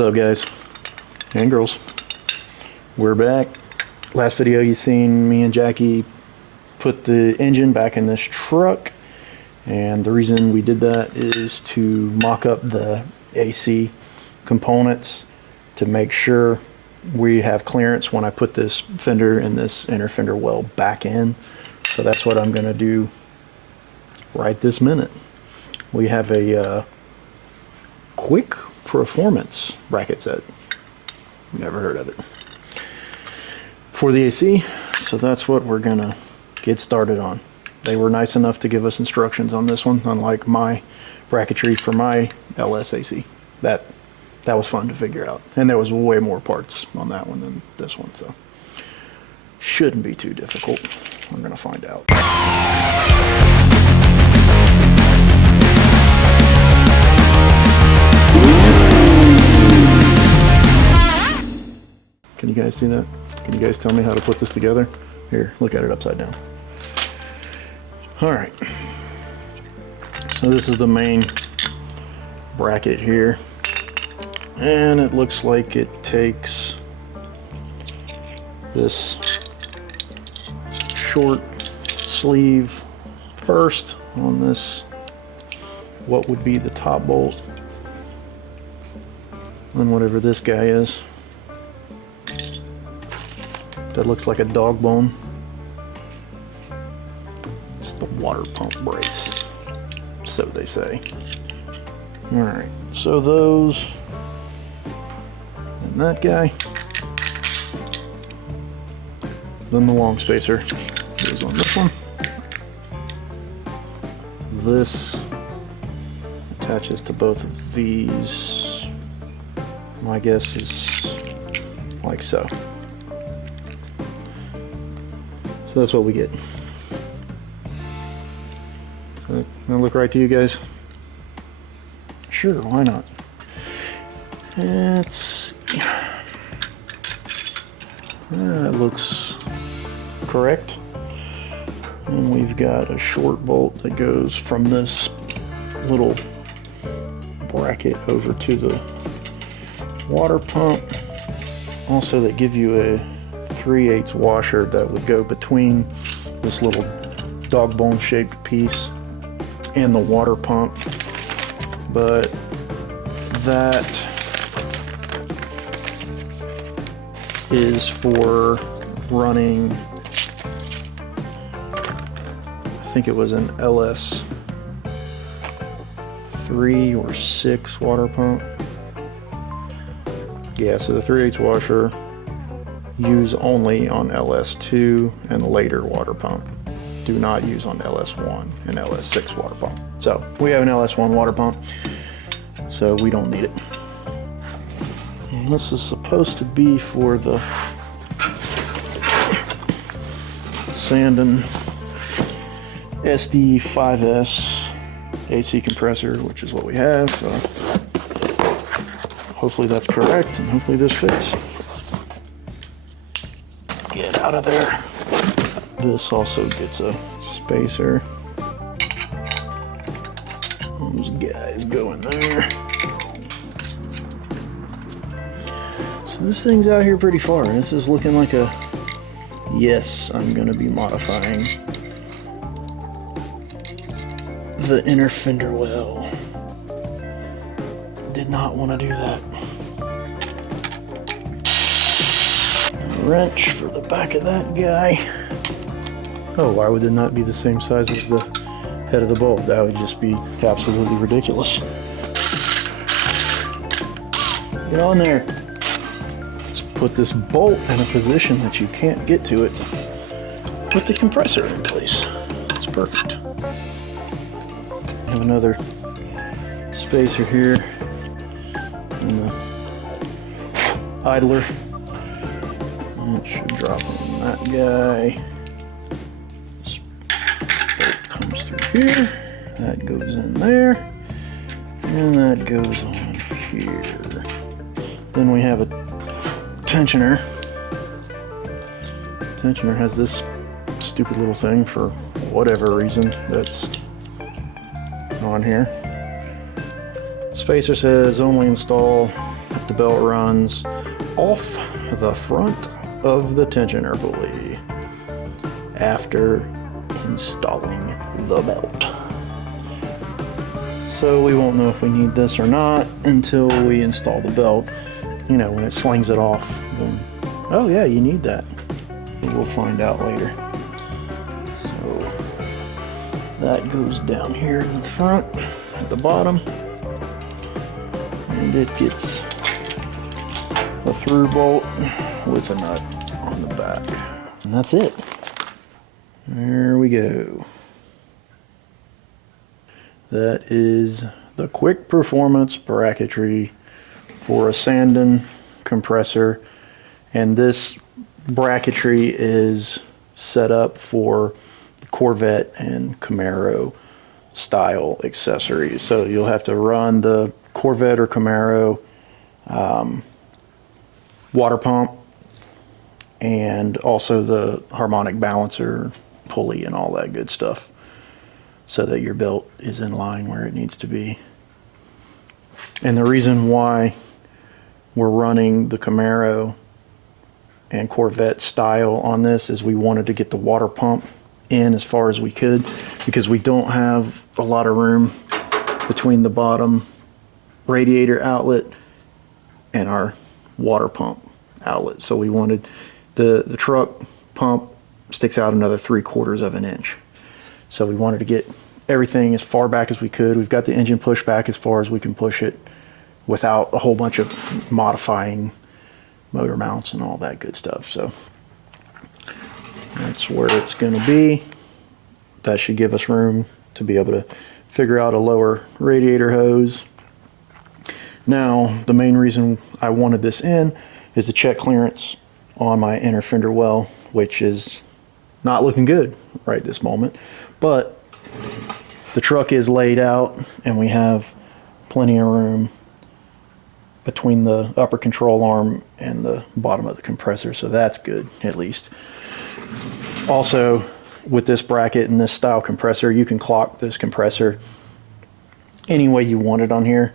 up, guys and girls? We're back. Last video you seen me and Jackie put the engine back in this truck, and the reason we did that is to mock up the AC components to make sure we have clearance when I put this fender and this inner fender well back in. So that's what I'm going to do right this minute. We have a quick performance bracket set. Never heard of it. For the AC, so that's what we're going to get started on. They were nice enough to give us instructions on this one, unlike my bracketry for my LSAC. That was fun to figure out. And there was way more parts on that one than this one, so shouldn't be too difficult. We're going to find out. Can you guys see that? Can you guys tell me how to put this together? Here, look at it upside down. All right. So this is the main bracket here. And it looks like it takes this short sleeve first on this, what would be the top bolt, and whatever this guy is. That looks like a dog bone. It's the water pump brace, so they say. All right, so those. And that guy. Then the long spacer goes on this one. This attaches to both of these. My guess is like so. So that's what we get. Does that look right to you guys? Sure, why not? That looks correct. And we've got a short bolt that goes from this little bracket over to the water pump. Also, they give you a 3/8 washer that would go between this little dog bone shaped piece and the water pump. But that is for running, I think it was an LS3 or 6 water pump. Yeah, so the 3/8 washer use only on LS2 and later water pump. Do not use on LS1 and LS6 water pump. So we have an LS1 water pump, so we don't need it. And this is supposed to be for the Sandon SD5S AC compressor, which is what we have. So hopefully that's correct, and hopefully this fits. Get out of there. This also gets a spacer. Those guys go in there. So this thing's out here pretty far. This is looking like a, yes, I'm gonna be modifying the inner fender well. Did not want to do that. Wrench for the back of that guy. Oh, why would it not be the same size as the head of the bolt? That would just be absolutely ridiculous. Get on there. Let's put this bolt in a position that you can't get to it. Put the compressor in place. It's perfect. Have another spacer here and the idler. It should drop on that guy. This bolt comes through here. That goes in there. And that goes on here. Then we have a tensioner. Tensioner has this stupid little thing for whatever reason that's on here. Spacer says only install the belt runs off the front of the tensioner pulley after installing the belt. So we won't know if we need this or not until we install the belt. You know, when it slings it off, then, oh yeah, you need that. We'll find out later. So that goes down here in the front, at the bottom, and it gets a through bolt with a nut on the back. And that's it. There we go. That is the quick performance bracketry for a Sandon compressor, and this bracketry is set up for Corvette and Camaro style accessories. So you'll have to run the Corvette or Camaro water pump, and also the harmonic balancer pulley and all that good stuff, so that your belt is in line where it needs to be. And the reason why we're running the Camaro and Corvette style on this is we wanted to get the water pump in as far as we could, because we don't have a lot of room between the bottom radiator outlet and our water pump outlet. So we wanted the truck pump sticks out another 3/4 of an inch. So we wanted to get everything as far back as we could. We've got the engine pushed back as far as we can push it without a whole bunch of modifying motor mounts and all that good stuff. So that's where it's going to be. That should give us room to be able to figure out a lower radiator hose. Now, the main reason I wanted this in is to check clearance on my inner fender well, which is not looking good right this moment, but the truck is laid out and we have plenty of room between the upper control arm and the bottom of the compressor, so that's good, at least. Also, with this bracket and this style compressor, you can clock this compressor any way you want it on here.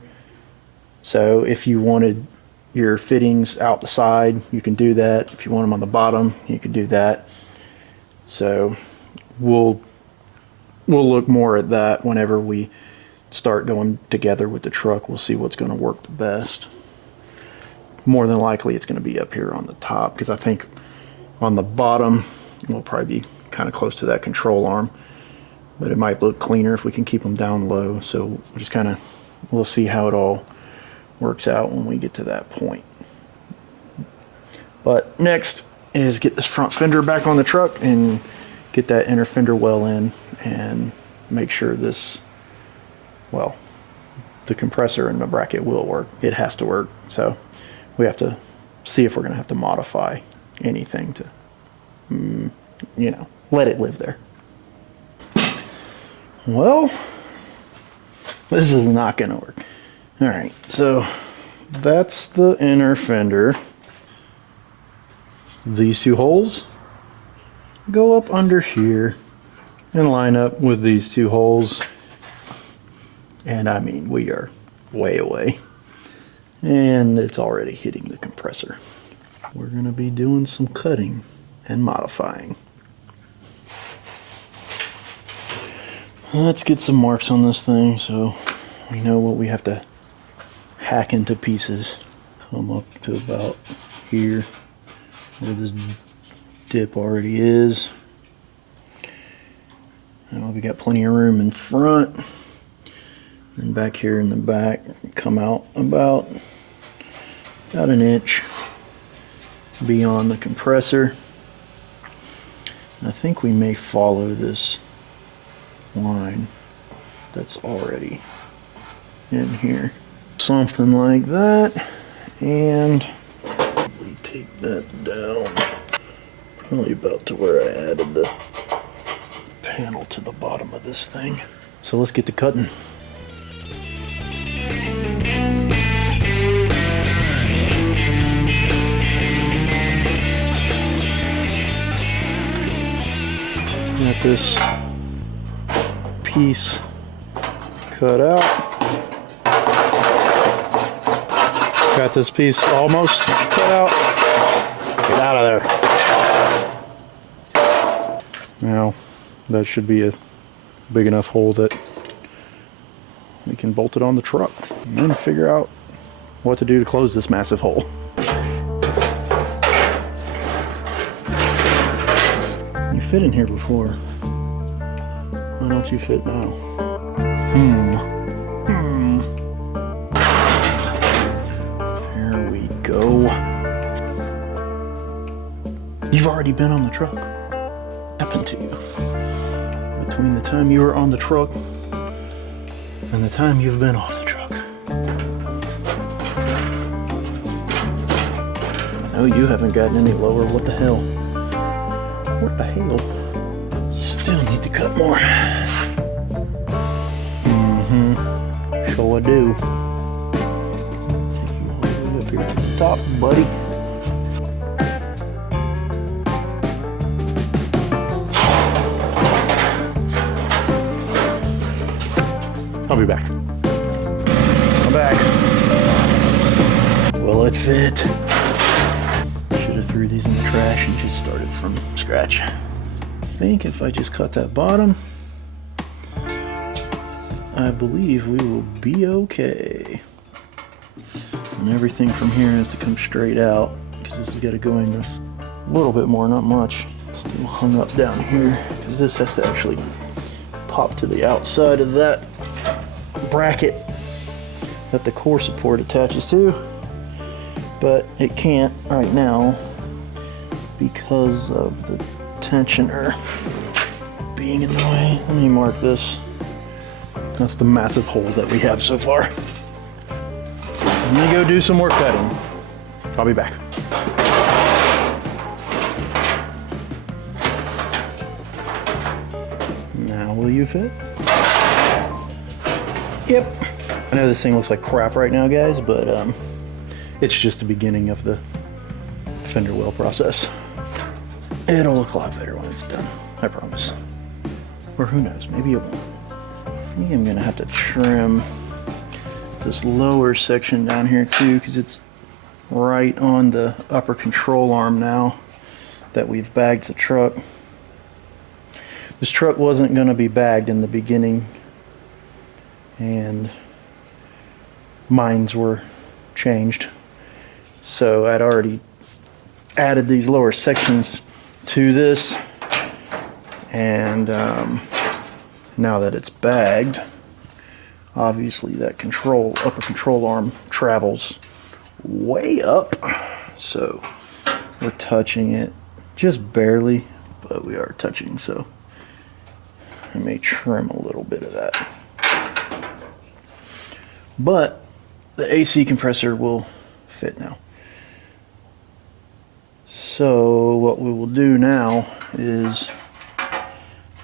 So if you wanted your fittings out the side, you can do that. If you want them on the bottom, you can do that. So we'll look more at that whenever we start going together with the truck. We'll see what's going to work the best. More than likely it's going to be up here on the top, because I think on the bottom we'll probably be kind of close to that control arm, but it might look cleaner if we can keep them down low. So we'll just kind of, we'll see how it all works out when we get to that point. But next is get this front fender back on the truck and get that inner fender well in and make sure this, well, the compressor and the bracket will work. It has to work. So we have to see if we're going to have to modify anything to, you know, let it live there. Well, this is not going to work. All right, so that's the inner fender. These two holes go up under here and line up with these two holes. And I mean, we are way away. And it's already hitting the compressor. We're going to be doing some cutting and modifying. Let's get some marks on this thing so we know what we have to hack into pieces. Come up to about here where this dip already is. Now we got plenty of room in front, and back here in the back come out about an inch beyond the compressor. I think we may follow this line that's already in here, something like that, and we take that down probably about to where I added the panel to the bottom of this thing. So let's get to cutting. Got this piece cut out. Got Got this piece almost cut out. Get out of there. Now, that should be a big enough hole that we can bolt it on the truck. And then figure out what to do to close this massive hole. You fit in here before. Why don't you fit now? There we go. You've already been on the truck. What happened to you? Between the time you were on the truck and the time you've been off the truck. I know you haven't gotten any lower. What the hell? What the hell? Still need to cut more. Sure I do. Take you all the way up here to the top, buddy. I'll be back. I'm back. Will it fit? Should have threw these in the trash and just started from scratch. I think if I just cut that bottom, I believe we will be okay. And everything from here has to come straight out because this has got to go in just a little bit more, not much. Still hung up down here because this has to actually pop to the outside of that bracket that the core support attaches to, but it can't right now because of the tensioner being in the way. Let me mark this. That's the massive hole that we have so far. Let me go do some more cutting. I'll be back. Now will you fit? Yep. I know this thing looks like crap right now, guys, but it's just the beginning of the fender well process. It'll look a lot better when it's done, I promise. Or who knows, maybe it won't. I think I'm gonna have to trim this lower section down here too, because it's right on the upper control arm now that we've bagged the truck. This truck wasn't gonna be bagged in the beginning, and mines were changed. So I'd already added these lower sections to this, and now that it's bagged, obviously that upper control arm travels way up, so we're touching it just barely, but we are touching, so I may trim a little bit of that. But the AC compressor will fit now. So what we will do now is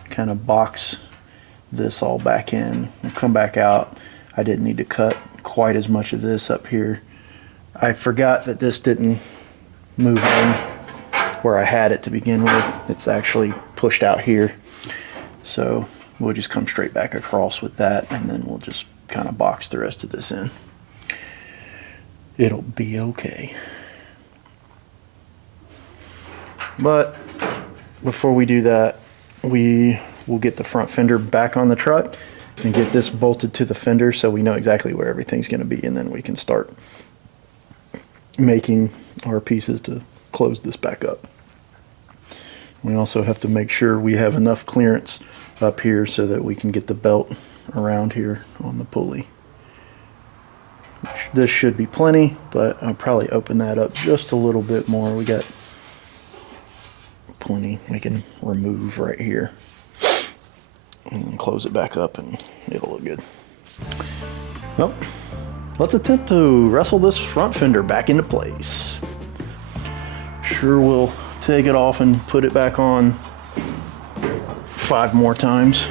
kind of box this all back in. We'll come back out. I didn't need to cut quite as much of this up here. I forgot that this didn't move in where I had it to begin with. It's actually pushed out here. So we'll just come straight back across with that, and then we'll just kind of box the rest of this in. It'll be okay. But before we do that, we will get the front fender back on the truck and get this bolted to the fender so we know exactly where everything's going to be, and then we can start making our pieces to close this back up. We also have to make sure we have enough clearance up here so that we can get the belt around here on the pulley. This should be plenty, but I'll probably open that up just a little bit more. We got plenty we can remove right here and close it back up, and it'll look good. Well, let's attempt to wrestle this front fender back into place. Sure, we'll take it off and put it back on 5 more times.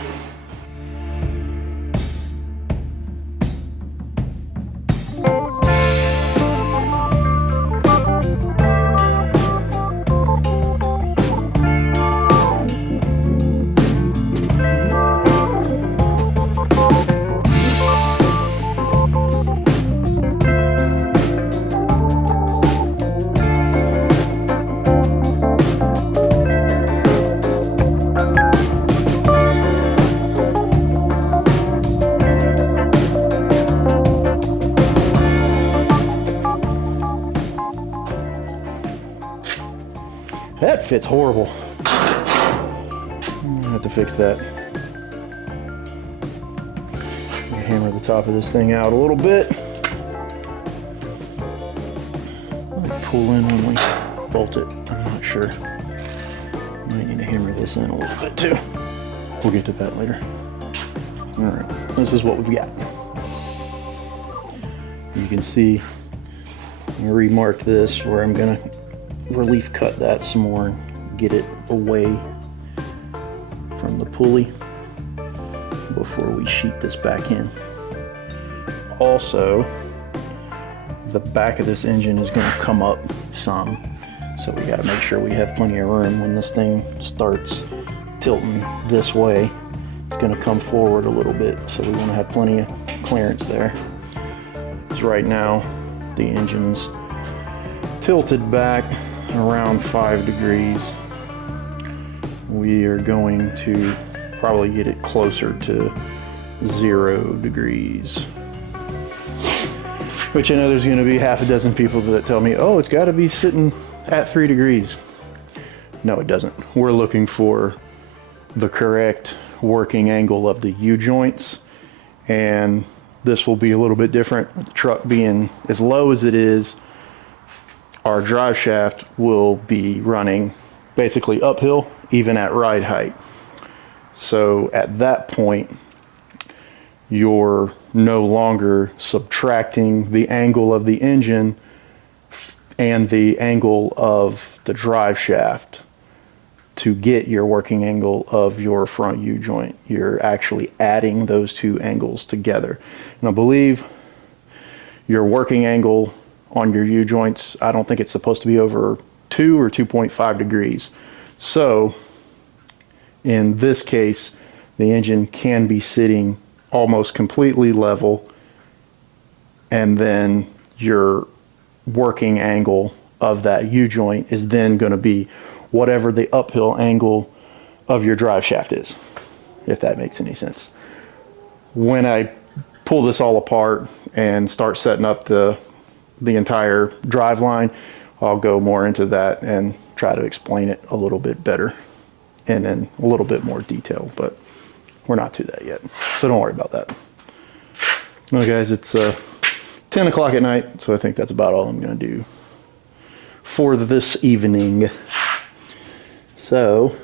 That fits horrible. I have to fix that. Hammer the top of this thing out a little bit. Might pull in when we bolt it. I'm not sure. Might need to hammer this in a little bit too. We'll get to that later. All right, this is what we've got. You can see I remarked this where I'm gonna relief cut that some more and get it away from the pulley before we sheet this back in. Also, the back of this engine is going to come up some, so we got to make sure we have plenty of room when this thing starts tilting this way. It's going to come forward a little bit, so we want to have plenty of clearance there. Because right now the engine's tilted back around 5 degrees. We are going to probably get it closer to 0 degrees. Which I know there's going to be half a dozen people that tell me, oh, it's got to be sitting at 3 degrees. No, it doesn't. We're looking for the correct working angle of the U-joints, and this will be a little bit different. With the truck being as low as it is, our drive shaft will be running basically uphill, even at ride height. So at that point, you're no longer subtracting the angle of the engine and the angle of the drive shaft to get your working angle of your front U-joint. You're actually adding those two angles together. And I believe your working angle on your U-joints, I don't think it's supposed to be over 2 or 2.5 degrees. So in this case, the engine can be sitting almost completely level, and then your working angle of that U-joint is then going to be whatever the uphill angle of your drive shaft is, if that makes any sense. When I pull this all apart and start setting up the entire drive line, I'll go more into that and try to explain it a little bit better and in a little bit more detail, but we're not to that yet, so don't worry about that. Well guys, it's 10 o'clock at night, so I think that's about all I'm going to do for this evening. So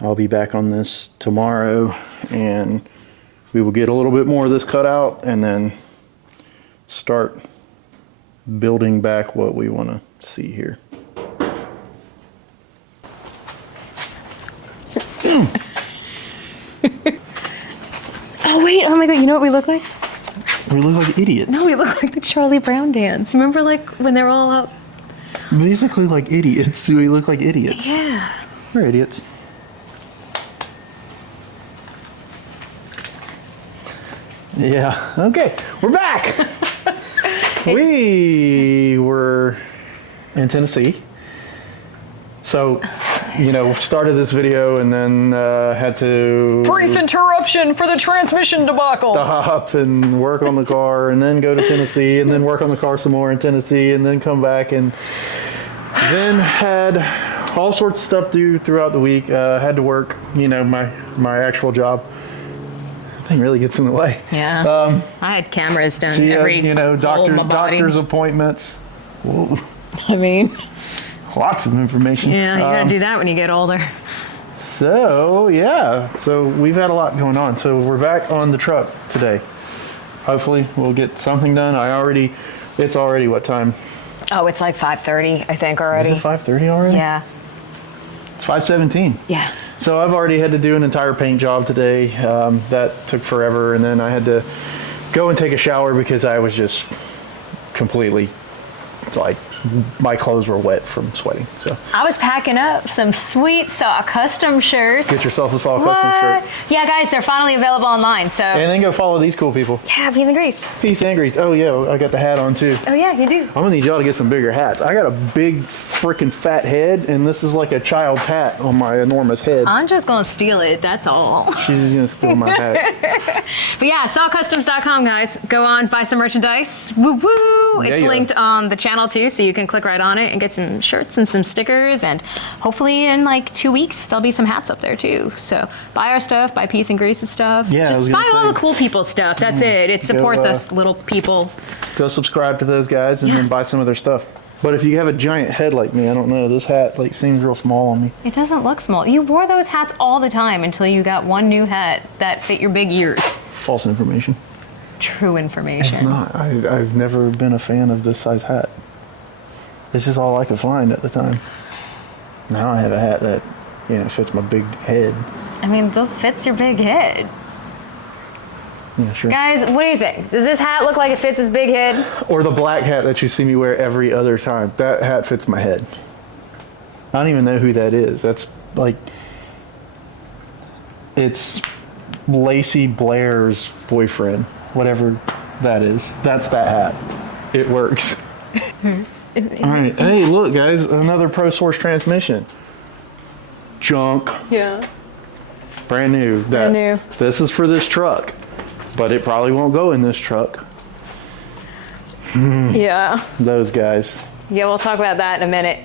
I'll be back on this tomorrow, and we will get a little bit more of this cut out and then start building back what we want to see here. Oh wait, oh my god, you know what we look like? We look like idiots. No, we look like the Charlie Brown dance. Remember like when they're all out? Basically like idiots. We look like idiots. Yeah. We're idiots. Yeah, okay, we're back. We were in Tennessee. So, you know, started this video and then had to... Brief interruption for the transmission debacle. Stop and work on the car and then go to Tennessee and then work on the car some more in Tennessee and then come back, and then had all sorts of stuff to do throughout the week. Had to work, you know, my actual job. Thing really gets in the way. Yeah. I had cameras done every you know, doctor's appointments. Whoa. I mean, lots of information. yeah, you gotta do that when you get older. So yeah, so we've had a lot going on. So we're back on the truck today. Hopefully we'll get something done. It's already what time? Oh, it's like 5:30, I think already. Is it 5:30 already? Yeah. It's 5:17. Yeah. So I've already had to do an entire paint job today. That took forever, and then I had to go and take a shower because I was just completely, like, my clothes were wet from sweating. So I was packing up some sweet SAW custom shirts. get yourself a SAW custom shirt. Yeah, guys, they're finally available online. So And then go follow these cool people. yeah, peas and grease. Peace and grease. Oh yeah, I got the hat on too. Oh yeah, you do. I'm gonna need y'all to get some bigger hats. I got a big freaking fat head, and this is like a child's hat on my enormous head. I'm just gonna steal it. That's all. She's just gonna steal my hat. But yeah, sawcustoms.com, guys. Go on, buy some merchandise. Woo woo! It's Yeah. linked on the channel channel too, so you can click right on it and get some shirts and some stickers, and hopefully in like 2 weeks there'll be some hats up there too. So buy our stuff, buy Peace and Grace's stuff. Yeah, just buy all the cool people stuff. That's it. It supports us little people. Go subscribe to those guys and then buy some of their stuff. But if you have a giant head like me, I don't know, this hat like seems real small on me. It doesn't look small. You wore those hats all the time until you got one new hat that fit your big ears. False information. True information. It's not. I've never been a fan of this size hat. It's just all I could find at the time. Now I have a hat that, you know, fits my big head. I mean, this fits your big head. Yeah, sure. Guys, what do you think? Does this hat look like it fits his big head? Or the black hat that you see me wear every other time. That hat fits my head. I don't even know who that is. That's like, it's Lacey Blair's boyfriend, whatever that is. That's that hat. It works. All right. Hey, look, guys, another Pro Source transmission. Junk. Yeah. Brand new. Brand new. This is for this truck, but it probably won't go in this truck. Yeah. Those guys. Yeah, we'll talk about that in a minute.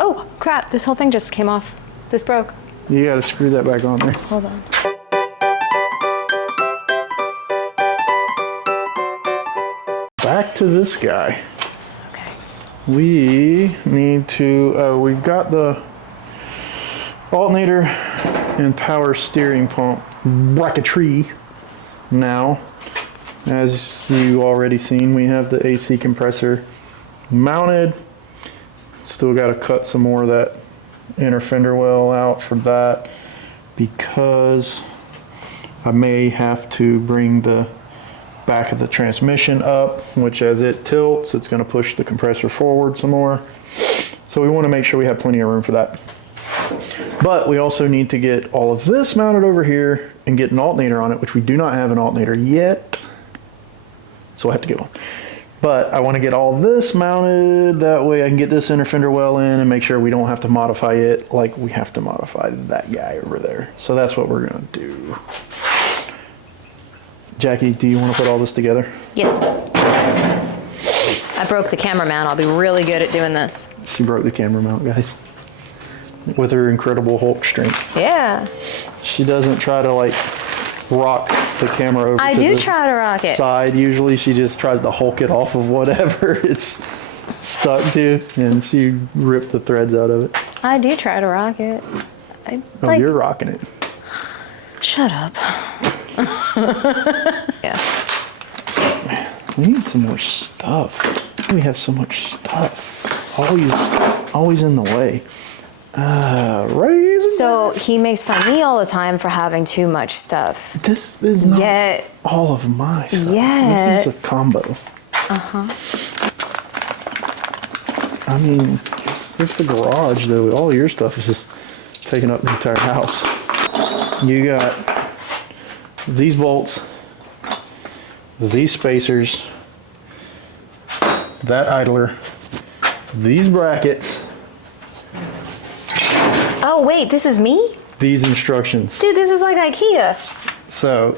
Oh, crap. This whole thing just came off. This broke. You got to screw that back on there. Hold on. Back to this guy. Okay. We need to, we've got the alternator and power steering pump bracketry now. As you already seen, we have the AC compressor mounted. Still got to cut some more of that inner fender well out for that, because I may have to bring the back of the transmission up, which as it tilts, it's going to push the compressor forward some more. So we want to make sure we have plenty of room for that. But we also need to get all of this mounted over here and get an alternator on it, which we do not have an alternator yet. So I have to get one. But I want to get all this mounted, that way I can get this inner fender well in and make sure we don't have to modify it like we have to modify that guy over there. So that's what we're going to do. Jackie, do you want to put all this together? Yes. I broke the camera mount. I'll be really good at doing this. She broke the camera mount, guys. With her incredible Hulk strength. Yeah. She doesn't try to like rock the camera over I to do the try to rock it. side. Usually she just tries to Hulk it off of whatever it's stuck to, and she ripped the threads out of it. I do try to rock it. Oh, you're rocking it. Shut up. Yeah. We need some more stuff. We have so much stuff. Always in the way. Right. So he makes fun of me all the time for having too much stuff. This is not Yet. all of my stuff. Yet. This is a combo. I mean, it's the garage though. All your stuff is just taking up the entire house. You got these bolts, these spacers, that idler, these brackets, Oh, wait, this is me? these instructions. Dude, this is like IKEA. So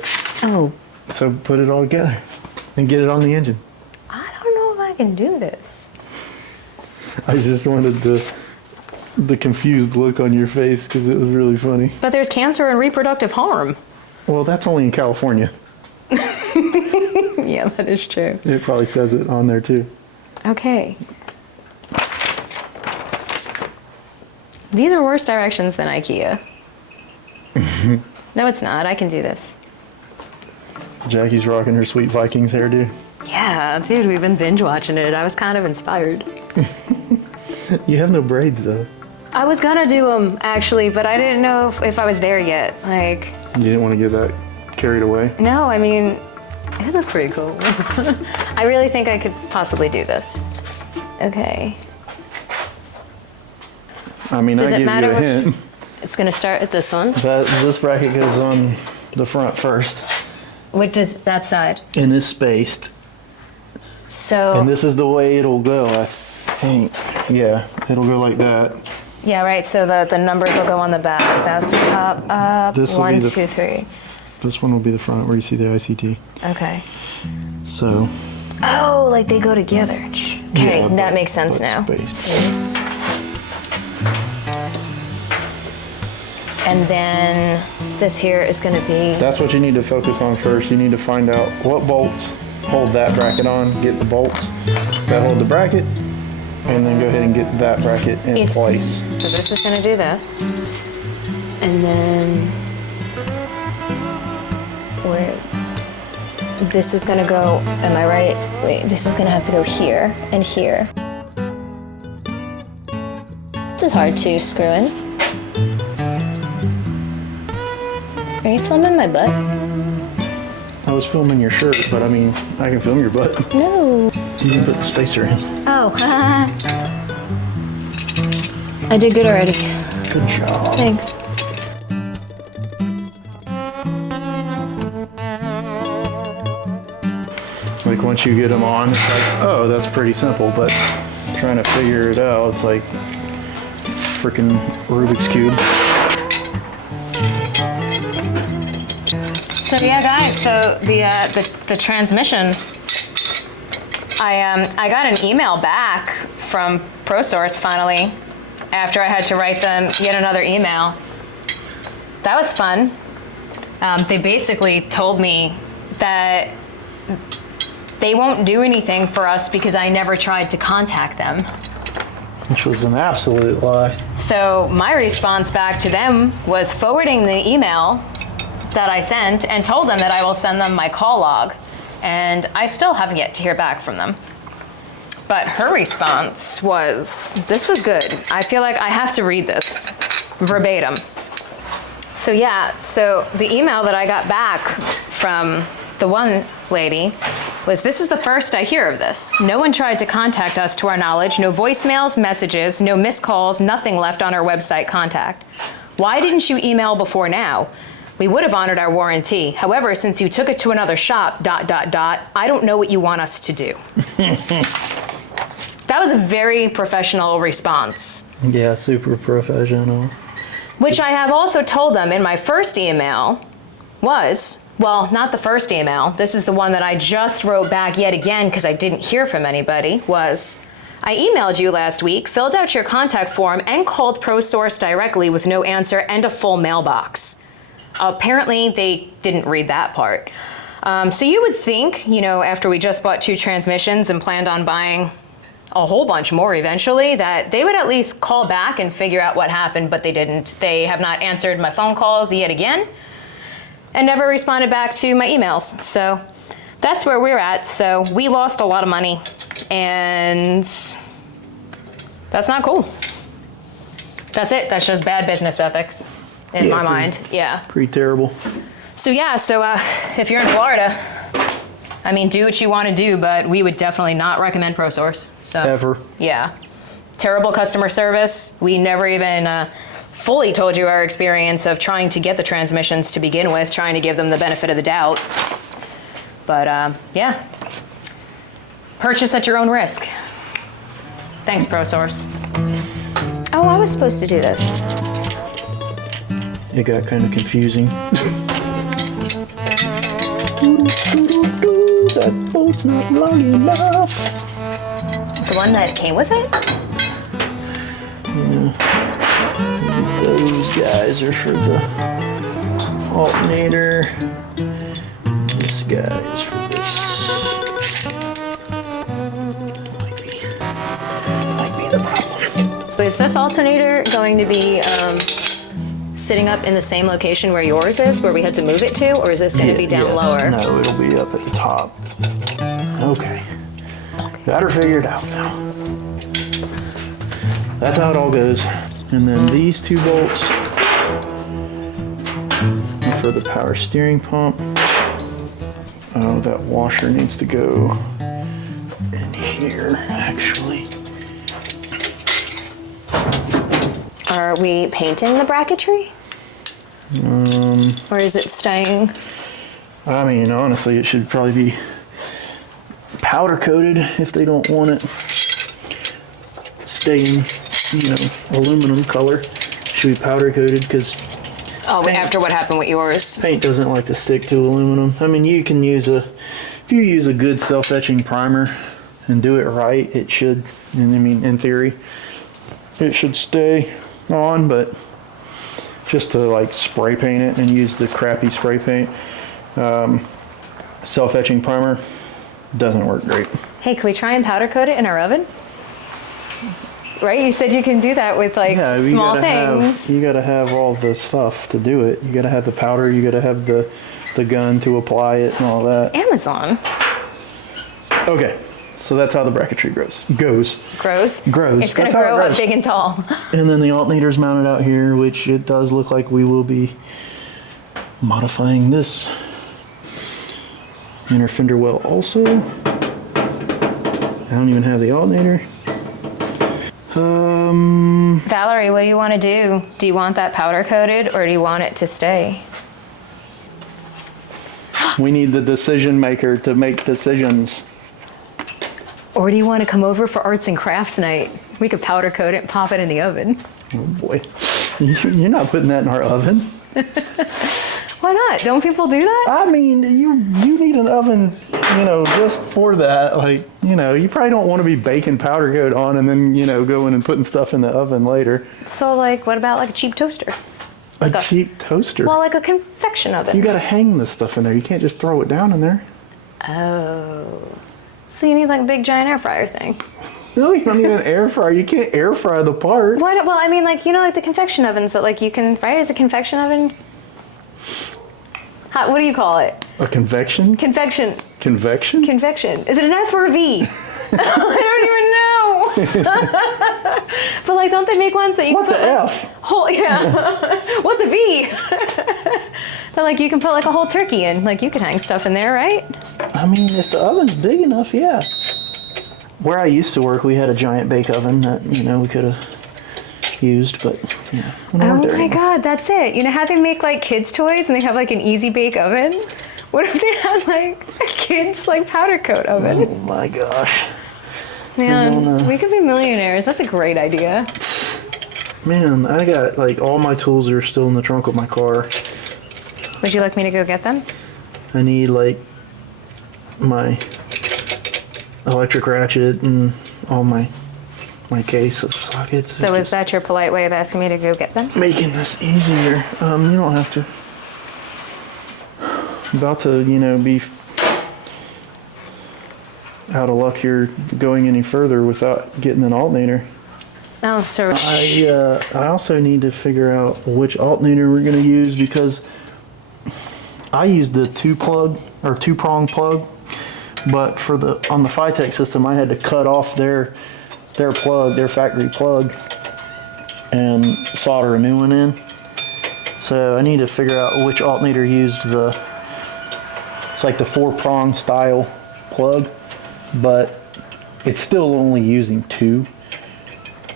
put it all together and get it on the engine. I don't know if I can do this. I just wanted the confused look on your face because it was really funny. But there's cancer and reproductive harm. Well, that's only in California. Yeah, that is true. It probably says it on there too. Okay. These are worse directions than IKEA. No, it's not. I can do this. Jackie's rocking her Sweet Vikings hairdo. Yeah, dude, we've been binge watching it. I was kind of inspired. You have no braids though. I was gonna do them actually, but I didn't know if I was there yet. Like, You didn't want to get that carried away. no, I mean, it looked pretty cool. I really think I could possibly do this. Okay. I mean, Does I it give matter you a which- hint. It's gonna start with this one. This bracket goes on the front first, Which does that side? and is spaced. So, And this is the way it'll go, I think. Yeah, it'll go like that. yeah, right. So the numbers will go on the back. That's top, up, This will be 1, the- 2, 3. This one will be the front where you see the ICT. Okay. So, Oh, like they go together. Okay, Yeah, that but- makes sense but now. space. And then this here is going to be... That's what you need to focus on first. You need to find out what bolts hold that bracket on, get the bolts that hold the bracket, and then go ahead and get that bracket in place. So this is going to do this. And then this is going to go, am I right? Wait, this is going to have to go here and here. This is hard to screw in. Are you filming my butt? I was filming your shirt, but I mean, I can film your butt. No. You can put the spacer in. Oh, I did good already. Good job. Thanks. Like once you get them on, it's like, oh, that's pretty simple, but trying to figure it out, it's like freaking Rubik's Cube. So yeah, guys. So the transmission, I got an email back from ProSource finally, after I had to write them yet another email. That was fun. They basically told me that they won't do anything for us because I never tried to contact them. Which was an absolute lie. So my response back to them was forwarding the email that I sent and told them that I will send them my call log. And I still haven't yet to hear back from them. But her response was, this was good. I feel like I have to read this verbatim. So yeah, so the email that I got back from the one lady was, this is the first I hear of this. No one tried to contact us to our knowledge. No voicemails, messages, no missed calls, nothing left on our website contact. Why didn't you email before now? We would have honored our warranty. However, since you took it to another shop, ... I don't know what you want us to do. That was a very professional response. Yeah, super professional. Which I have also told them in my first email was, well, not the first email, this is the one that I just wrote back yet again because I didn't hear from anybody, was, I emailed you last week, filled out your contact form, and called ProSource directly with no answer and a full mailbox. Apparently, they didn't read that part. So you would think, you know, after we just bought 2 transmissions and planned on buying a whole bunch more eventually, that they would at least call back and figure out what happened, but they didn't. They have not answered my phone calls yet again and never responded back to my emails. So that's where we're at. So we lost a lot of money, and that's not cool. That's it. That's just bad business ethics in my mind. Yeah. Pretty terrible. So yeah, so if you're in Florida, I mean, do what you want to do, but we would definitely not recommend ProSource. So Ever. yeah, terrible customer service. We never even fully told you our experience of trying to get the transmissions to begin with, trying to give them the benefit of the doubt. But yeah, purchase at your own risk. Thanks, ProSource. Oh, I was supposed to do this. It got kind of confusing. That boat's not long enough. The one that came with it? Yeah. Those guys are for the alternator. This guy is for this. Might be the problem. So is this alternator going to be sitting up in the same location where yours is, where we had to move it to, or is this going to be down lower? No, it'll be up at the top. Okay. Got her figured out now. That's how it all goes. And then these 2 bolts for the power steering pump. Oh, that washer needs to go in here, actually. Are we painting the bracketry? Or is it staying? I mean, honestly, it should probably be powder coated if they don't want it staying, you know, aluminum color. Should be powder coated because After what happened with yours. paint doesn't like to stick to aluminum. I mean, you can use if you use a good self-etching primer and do it right, it should, and I mean, in theory, it should stay on, but just to like spray paint it and use the crappy spray paint, self-etching primer doesn't work great. Hey, can we try and powder coat it in our oven? Right? You said you can do that with like small things. You gotta have all the stuff to do it. You gotta have the powder, you gotta have the gun to apply it and all that. Amazon. Okay, so that's how the bracketry grows. Grows. It's gonna grow up big and tall. And then the alternator's mounted out here, which it does look like we will be modifying this inner fender well also. I don't even have the alternator. Valerie, what do you want to do? Do you want that powder coated or do you want it to stay? We need the decision maker to make decisions. Or do you want to come over for arts and crafts night? We could powder coat it and pop it in the oven. Oh boy, you're not putting that in our oven. Why not? Don't people do that? I mean, you need an oven, just for that. Like, you probably don't want to be baking powder coat on and then, going and putting stuff in the oven later. So, like, what about like a cheap toaster? A cheap toaster? Well, like a confection oven. You got to hang this stuff in there. You can't just throw it down in there. Oh. So you need like a big giant air fryer thing. No, you don't need an air fryer. You can't air fry the parts. Why? Well, I mean, like, like the confection ovens that like you can fry. Is a confection oven? What do you call it? A convection? Convection. Convection? Convection. Is it an F or a V? I don't even know. But like, don't they make ones that you what can put the like, F? whole, yeah. What the V? That like you can put like a whole turkey in. Like you can hang stuff in there, right? I mean, if the oven's big enough, yeah. Where I used to work, we had a giant bake oven that, we could have used, but yeah. Oh my God, that's it. You know how they make like kids toys and they have like an easy bake oven? What if they had like a kids like powder coat oven? Oh my gosh. Man, we could be millionaires. That's a great idea. Man, I got like all my tools are still in the trunk of my car. Would you like me to go get them? I need like my electric ratchet and all my case of sockets. So is that your polite way of asking me to go get them? Making this easier. You don't have to. I'm about to, be out of luck here going any further without getting an alternator. Oh, so I also need to figure out which alternator we're going to use because I used the two-prong plug, but on the Phytech system I had to cut off their plug, their factory plug, and solder a new one in. So I need to figure out which alternator used it's like the 4-prong style plug, but it's still only using 2.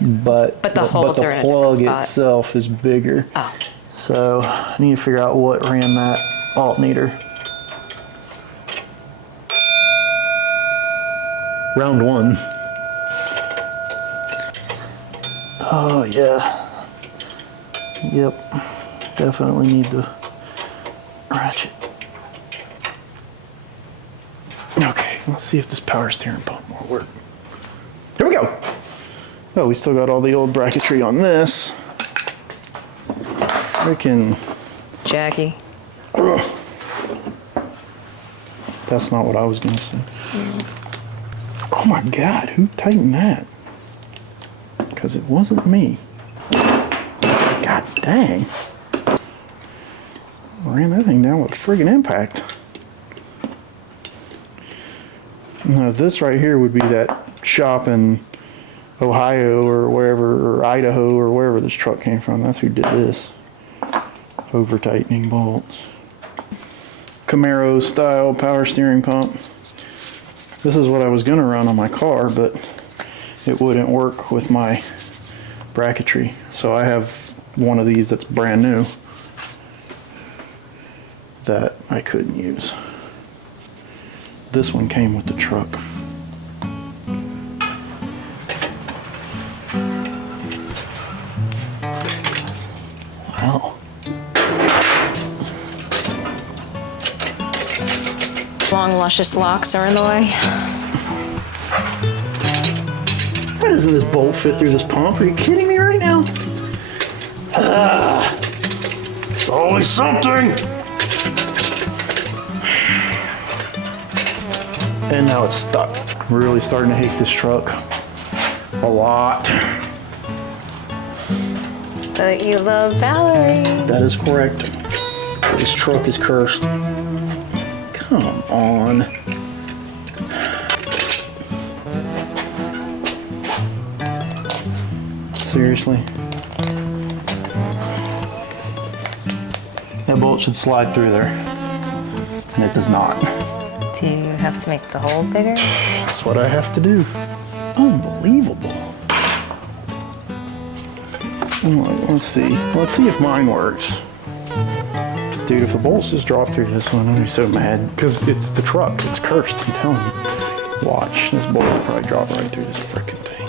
But the holes are in a different plug spot. itself is bigger. Oh. So I need to figure out what ran that alternator. Round 1. Oh yeah. Yep. Definitely need to ratchet. Okay, let's see if this power steering pump will work. Here we go. Oh, we still got all the old bracketry on this. Freaking Jackie. Ugh. That's not what I was gonna say. Oh my God, who tightened that? Because it wasn't me. God dang. Ran that thing down with friggin' impact. Now this right here would be that shop in Ohio or wherever, or Idaho or wherever this truck came from. That's who did this. Over tightening bolts. Camaro style power steering pump. This is what I was gonna run on my car, but it wouldn't work with my bracketry. So I have one of these that's brand new that I couldn't use. This one came with the truck. Wow. Long, luscious locks are in the way. Why doesn't this bolt fit through this pump? Are you kidding me right now? It's always something. And now it's stuck. I'm really starting to hate this truck a lot. But you love Valerie. That is correct. This truck is cursed. Come on. Seriously? That bolt should slide through there. And it does not. Do you have to make the hole bigger? That's what I have to do. Unbelievable. Let's see. Let's see if mine works. Dude, if the bolts just drop through this one, I'm gonna be so mad. Because it's the truck. It's cursed, I'm telling you. Watch. This bolt will probably drop right through this frickin' thing.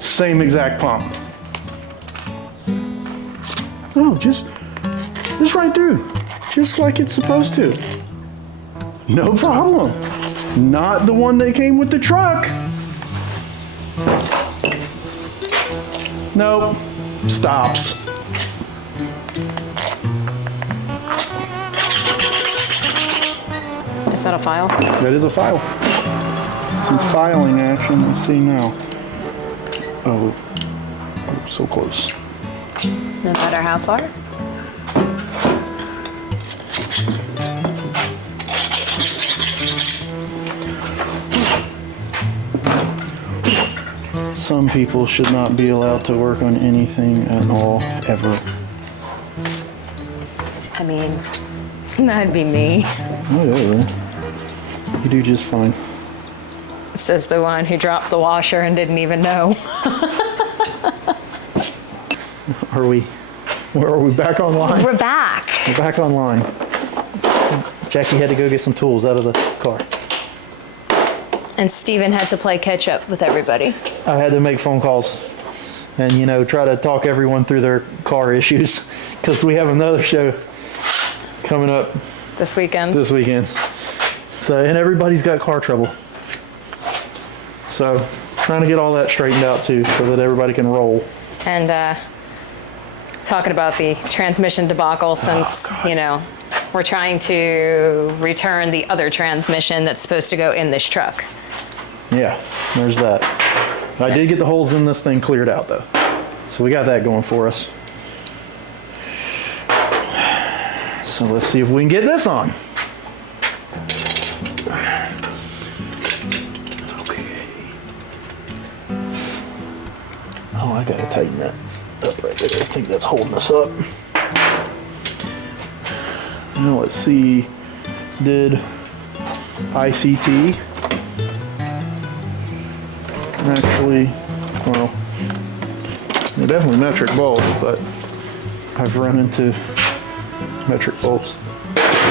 Same exact pump. Oh, just right through. Just like it's supposed to. No problem. Not the one that came with the truck. Nope. Stops. Is that a file? That is a file. Some filing action. Let's see now. Oh, so close. No matter how far? Some people should not be allowed to work on anything at all, ever. I mean, that'd be me. Whatever. You do just fine. Says the one who dropped the washer and didn't even know. Are we back online? We're back. We're back online. Jackie had to go get some tools out of the car. And Steven had to play catch up with everybody. I had to make phone calls and, you know, try to talk everyone through their car issues because we have another show coming up This weekend. So, and everybody's got car trouble. So, trying to get all that straightened out too so that everybody can roll. And talking about the transmission debacle since, you know, we're trying to return the other transmission that's supposed to go in this truck. Yeah, there's that. I did get the holes in this thing cleared out though. So we got that going for us. So let's see if we can get this on. Okay. Oh, I gotta tighten that up right there. I think that's holding us up. Now let's see. Did ICT actually, well, they're definitely metric bolts, but I've run into metric bolts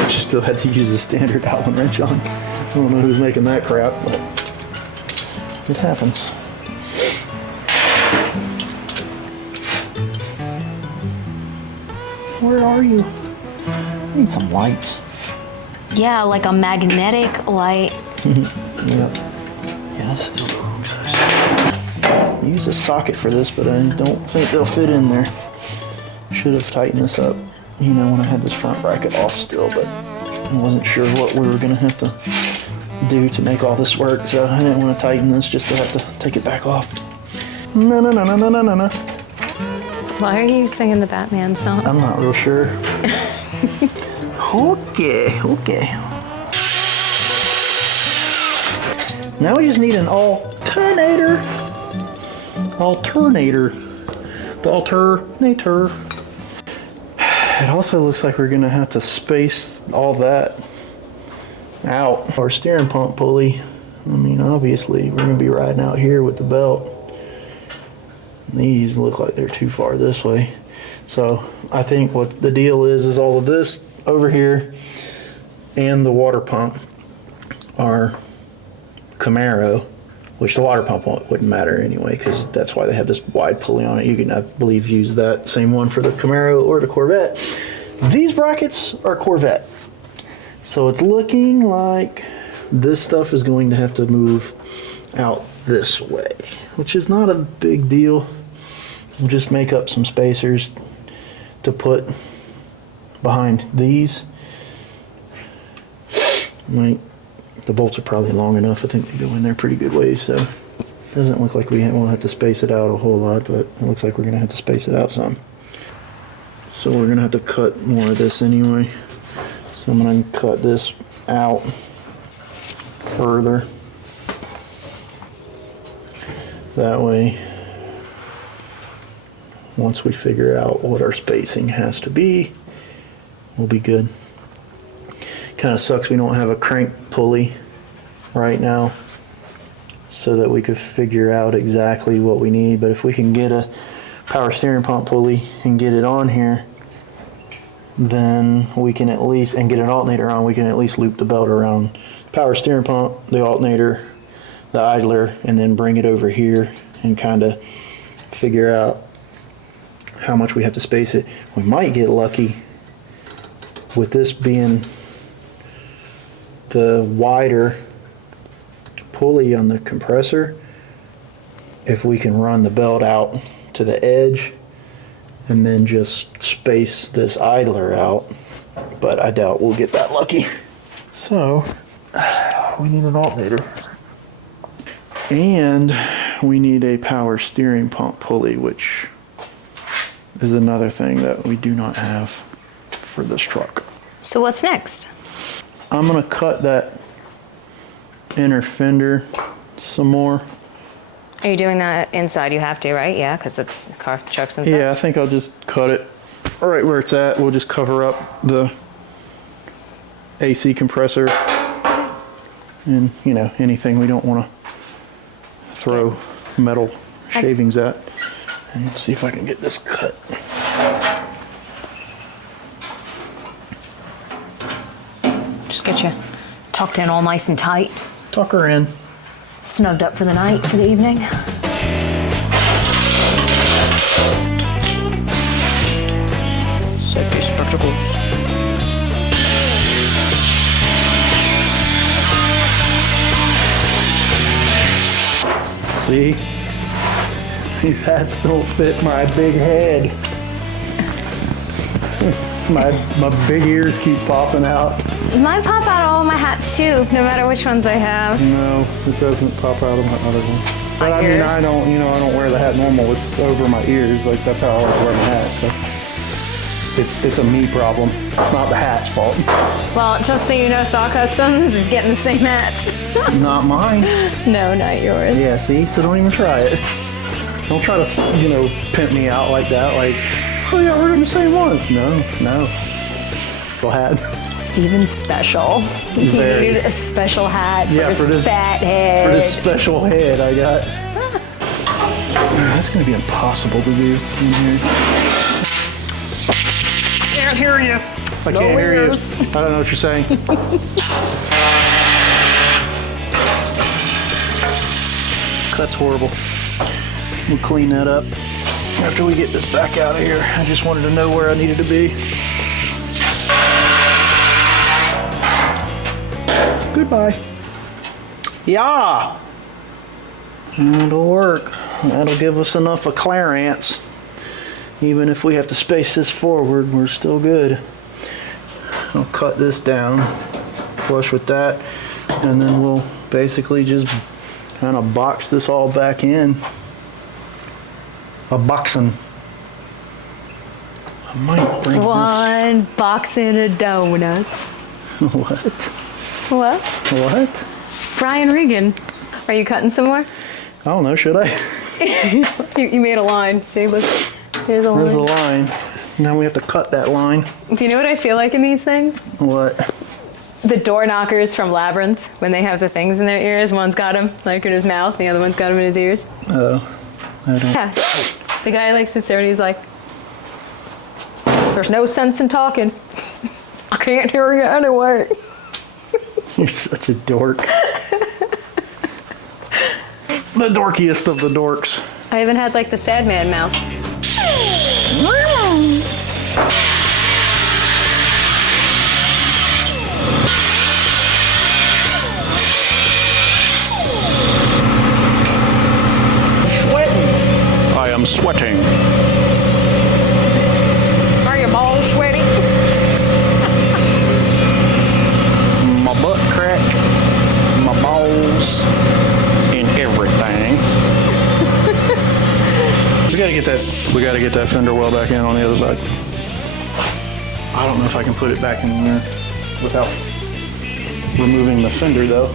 which you still had to use a standard Allen wrench on. I don't know who's making that crap, but it happens. Where are you? I need some lights. Yeah, like a magnetic light. Yeah, that's still the wrong size. I use a socket for this, but I don't think they'll fit in there. Should have tightened this up, you know, when I had this front bracket off still, but I wasn't sure what we were gonna have to do to make all this work, so I didn't want to tighten this just to have to take it back off. No. Why are you singing the Batman song? I'm not real sure. Okay. Now we just need an alternator. The alternator. It also looks like we're gonna have to space all that out. Our steering pump pulley, I mean, obviously we're gonna be riding out here with the belt. These look like they're too far this way. So I think what the deal is all of this over here and the water pump are Camaro, which the water pump wouldn't matter anyway, because that's why they have this wide pulley on it. You can, I believe, use that same one for the Camaro or the Corvette. These brackets are Corvette. So it's looking like this stuff is going to have to move out this way, which is not a big deal. We'll just make up some spacers to put behind these. Right, the bolts are probably long enough. I think they go in there pretty good ways, so it doesn't look like we won't have to space it out a whole lot, but it looks like we're gonna have to space it out some. So we're gonna have to cut more of this anyway. So I'm gonna cut this out further. That way, once we figure out what our spacing has to be, we'll be good. Kind of sucks we don't have a crank pulley right now so that we could figure out exactly what we need, but if we can get a power steering pump pulley and get it on here, then we can at least, and get an alternator on, we can at least loop the belt around the power steering pump, the alternator, the idler, and then bring it over here and kind of figure out how much we have to space it. We might get lucky with this being the wider pulley on the compressor if we can run the belt out to the edge and then just space this idler out, but I doubt we'll get that lucky. So we need an alternator and we need a power steering pump pulley, which is another thing that we do not have for this truck. So what's next? I'm gonna cut that inner fender some more. Are you doing that inside? You have to, right? Yeah, because it's car trucks inside. Yeah, I think I'll just cut it right where it's at. We'll just cover up the AC compressor and, you know, anything we don't want to throw metal shavings at. And let's see if I can get this cut. Just get you tucked in all nice and tight. Tuck her in. Snugged up for the night, for the evening. Safety spectacles. See? These hats don't fit my big head. my big ears keep popping out. Mine pop out all of my hats too, no matter which ones I have. No, it doesn't pop out of my other one. But I mean, I don't, you know, I don't wear the hat normal. It's over my ears. Like, that's how I always wear my hat. So it's a me problem. It's not the hat's fault. Well, just so you know, Saw Customs is getting the same hats. Not mine. No, not yours. Yeah, see? So don't even try it. Don't try to, you know, pimp me out like that. Like, oh yeah, we're in the same one. No. Hat. Steven's special. He needed a special hat for his fat head. For this special head I got. That's going to be impossible to do in here. Can't hear you. I can't hear you. I don't know what you're saying. That's horrible. We'll clean that up after we get this back out of here. I just wanted to know where I needed to be. Goodbye. Yeah. That'll work. That'll give us enough of clearance. Even if we have to space this forward, we're still good. I'll cut this down, flush with that, and then we'll basically just kind of box this all back in. A boxing. I might bring One boxing of donuts. What? What? What? Brian Regan. Are you cutting some more? I don't know, should I? You made a line. See, look. There's a line. There's a line. Now we have to cut that line. Do you know what I feel like in these things? What? The door knockers from Labyrinth, when they have the things in their ears. One's got them like in his mouth, the other one's got them in his ears. Oh, I don't. Yeah. The guy like sits there and he's like, there's no sense in talking. I can't hear you anyway. You're such a dork. The dorkiest of the dorks. I even had like the sad man mouth. I'm sweating. Are your balls sweaty? My butt crack, my balls, and everything. We gotta get that fender well back in on the other side. I don't know if I can put it back in there without removing the fender though.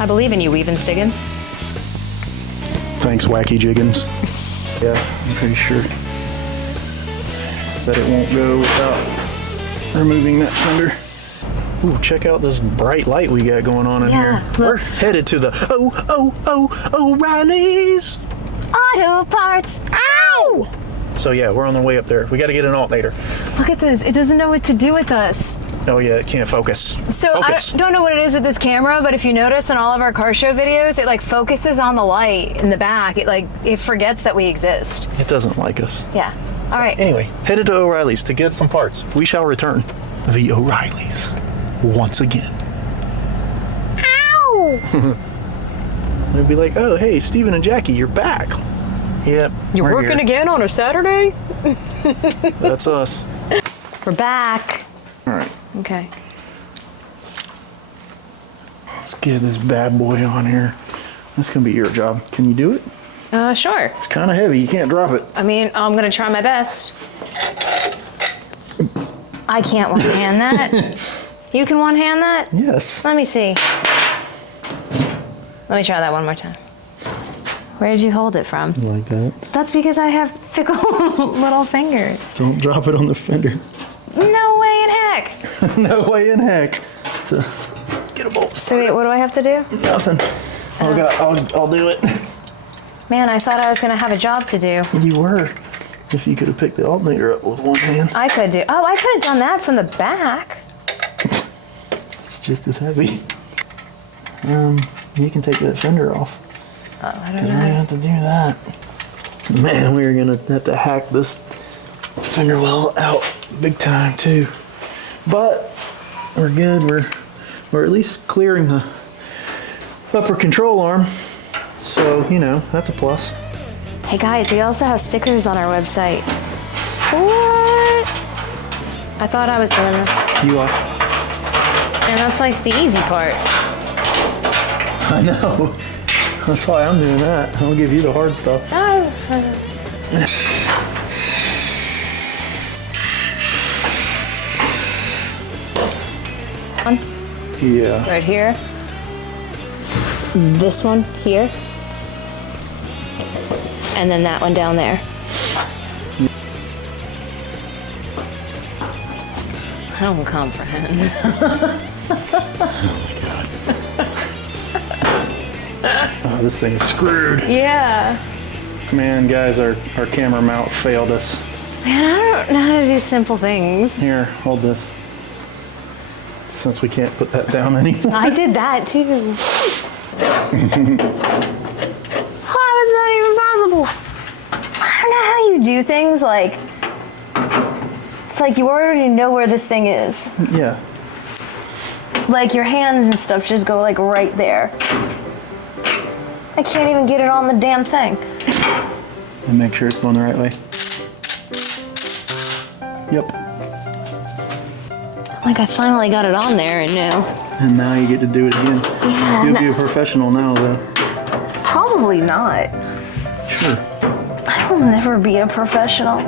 I believe in you, Weavin' Stiggins. Thanks, Wacky Jiggins. Yeah, I'm pretty sure that it won't go without removing that fender. Ooh, check out this bright light we got going on in here. Look. We're headed to the O'Reilly's. Auto parts. Ow! So yeah, we're on the way up there. We got to get an alternator. Look at this. It doesn't know what to do with us. Oh yeah, it can't focus. So Focus. I don't know what it is with this camera, but if you notice in all of our car show videos, it like focuses on the light in the back. It forgets that we exist. It doesn't like us. Yeah. All right. Anyway, headed to O'Reilly's to get some parts. We shall return the O'Reilly's once again. Ow! They'd be like, oh, hey, Steven and Jackie, you're back. Yep. You're we're working here. again on a Saturday? That's us. We're back. All right. Okay. Let's get this bad boy on here. That's going to be your job. Can you do it? Sure. It's kind of heavy. You can't drop it. I mean, I'm gonna try my best. I can't one-hand that. You can one-hand that? Yes. Let me see. Let me try that one more time. Where did you hold it from? Like that. That's because I have fickle little fingers. Don't drop it on the fender. No way in heck. No way in heck. So, get a bolt. So wait, what do I have to do? Nothing. I'll do it. Man, I thought I was gonna have a job to do. You were. If you could have picked the alternator up with one hand. I could do. Oh, I could have done that from the back. It's just as heavy. You can take that fender off. Oh, I don't We're gonna know. have to do that. Man, we're gonna have to hack this fender well out big time too. But we're good. We're at least clearing the upper control arm. So, you know, that's a plus. Hey guys, we also have stickers on our website. What? I thought I was doing this. You are. And that's like the easy part. I know. That's why I'm doing that. I'll give you the hard stuff. Oh. One Yeah. right here. This one here. And then that one down there. I don't comprehend. Oh, this thing is screwed. Yeah. Man, guys, our camera mount failed us. Man, I don't know how to do simple things. Here, hold this. Since we can't put that down anymore. I did that too. How is that even possible? I don't know how you do things like, it's like you already know where this thing is. Yeah. Like your hands and stuff just go like right there. I can't even get it on the damn thing. And make sure it's going the right way. Yep. Like I finally got it on there and now. And now you get to do it again. Yeah, You'll be a professional now, though. Probably not. Sure. I will never be a professional.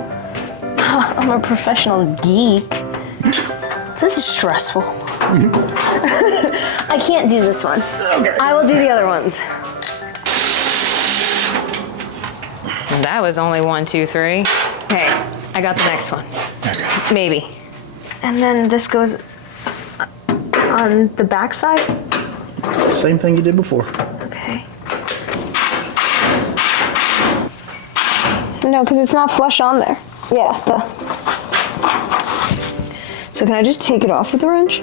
I'm a professional geek. This is stressful. I can't do this one. Okay. I will do the other ones. That was only 1, 2, 3. Okay, I got the next one. Okay. Maybe. And then this goes on the back side? Same thing you did before. Okay. No, because it's not flush on there. Yeah. So can I just take it off with the wrench?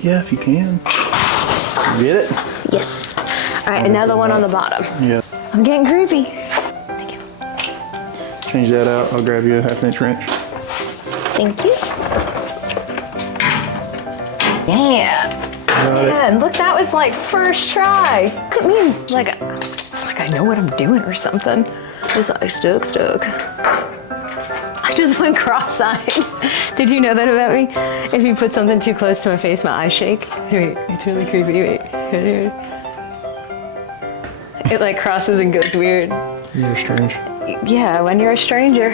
Yeah, if you can. Get it? Yes. All right, another one on the bottom. Yeah. I'm getting creepy. Thank you. Change that out. I'll grab you a 1/2-inch wrench. Thank you. Yeah. Man, look, that was like first try. Look at me, like, it's like I know what I'm doing or something. Just like stuck. I just went cross-eyed. Did you know that about me? If you put something too close to my face, my eyes shake. Wait, it's really creepy. Wait. It like crosses and goes weird. You're strange. Yeah, when you're a stranger.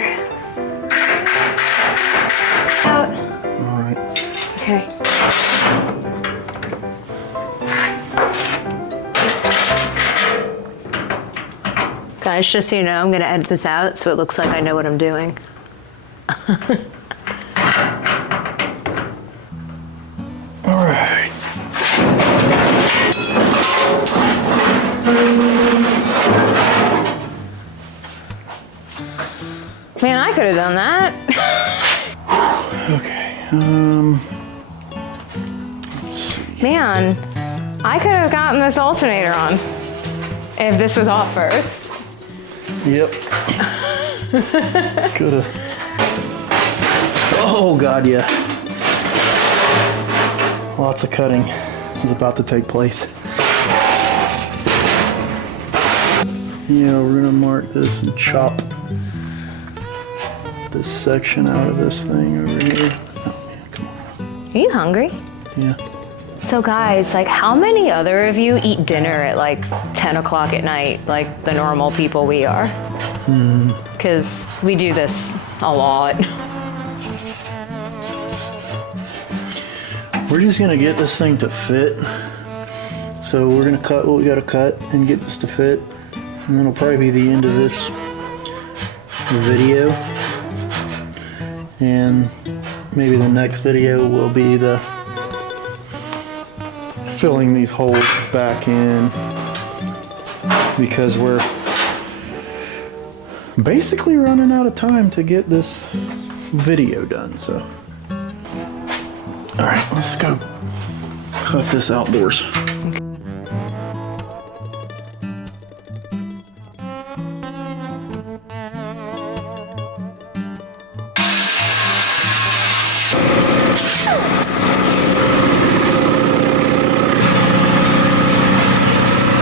Out. All right. Okay. Guys, just so you know, I'm gonna edit this out so it looks like I know what I'm doing. All right. Man, I could have done that. Okay. Let's see. Man, I could have gotten this alternator on if this was off first. Yep. Coulda. Oh God, yeah. Lots of cutting is about to take place. Yeah, we're gonna mark this and chop this section out of this thing over here. Oh man, come on. Are you hungry? Yeah. So guys, like how many other of you eat dinner at like 10 o'clock at night, like the normal people we are? Because we do this a lot. We're just gonna get this thing to fit. So we're gonna cut what we gotta cut and get this to fit. And that'll probably be the end of this video. And maybe the next video will be the filling these holes back in, because we're basically running out of time to get this video done. So, all right, let's go cut this outdoors.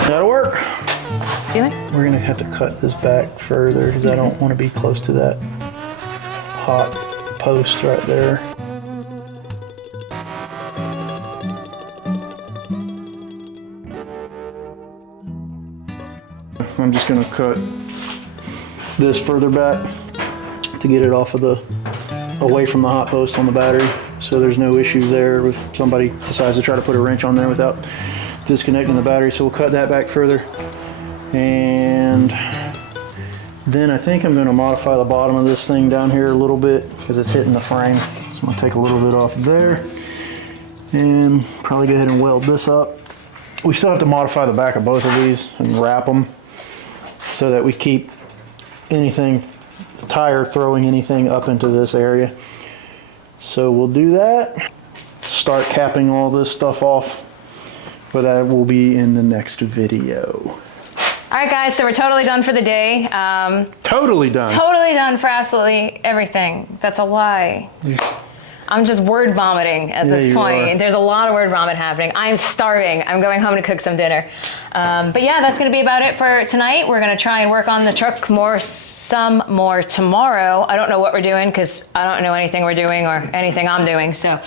That'll work. Doing? We're gonna have to cut this back further because I don't want to be close to that hot post right there. I'm just gonna cut this further back to get it off of away from the hot post on the battery, so there's no issue there if somebody decides to try to put a wrench on there without disconnecting the battery. So we'll cut that back further, and then I think I'm going to modify the bottom of this thing down here a little bit because it's hitting the frame. So I'm going to take a little bit off there and probably go ahead and weld this up. We still have to modify the back of both of these and wrap them so that we keep anything, the tire throwing anything up into this area. So we'll do that, start capping all this stuff off, but that will be in the next video. All right, guys, so we're totally done for the day. Totally done. Totally done for absolutely everything. That's a lie. I'm just word vomiting at this point. There's a lot of word vomit happening. I'm starving. I'm going home to cook some dinner. But yeah, that's gonna be about it for tonight. We're gonna try and work on the truck some more tomorrow. I don't know what we're doing because I don't know anything we're doing or anything I'm doing, so.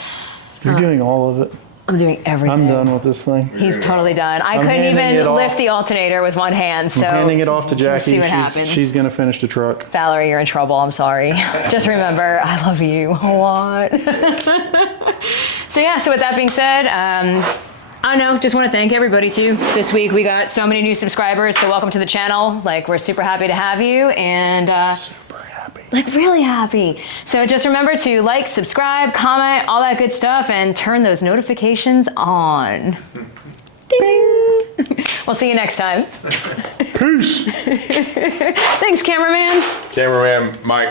You're doing all of it. I'm doing everything. I'm done with this thing. He's totally done. I couldn't even lift the alternator with one hand, so. I'm handing it off to Jackie. See what happens. She's gonna finish the truck. Valerie, you're in trouble. I'm sorry. Just remember, I love you a lot. So yeah, so with that being said, I don't know, just want to thank everybody too. This week we got so many new subscribers, so welcome to the channel. Like, we're super happy to have you, and like really happy. So just remember to like, subscribe, comment, all that good stuff, and turn those notifications on. Ding. We'll see you next time. Peace. Thanks, cameraman. Cameraman Mike.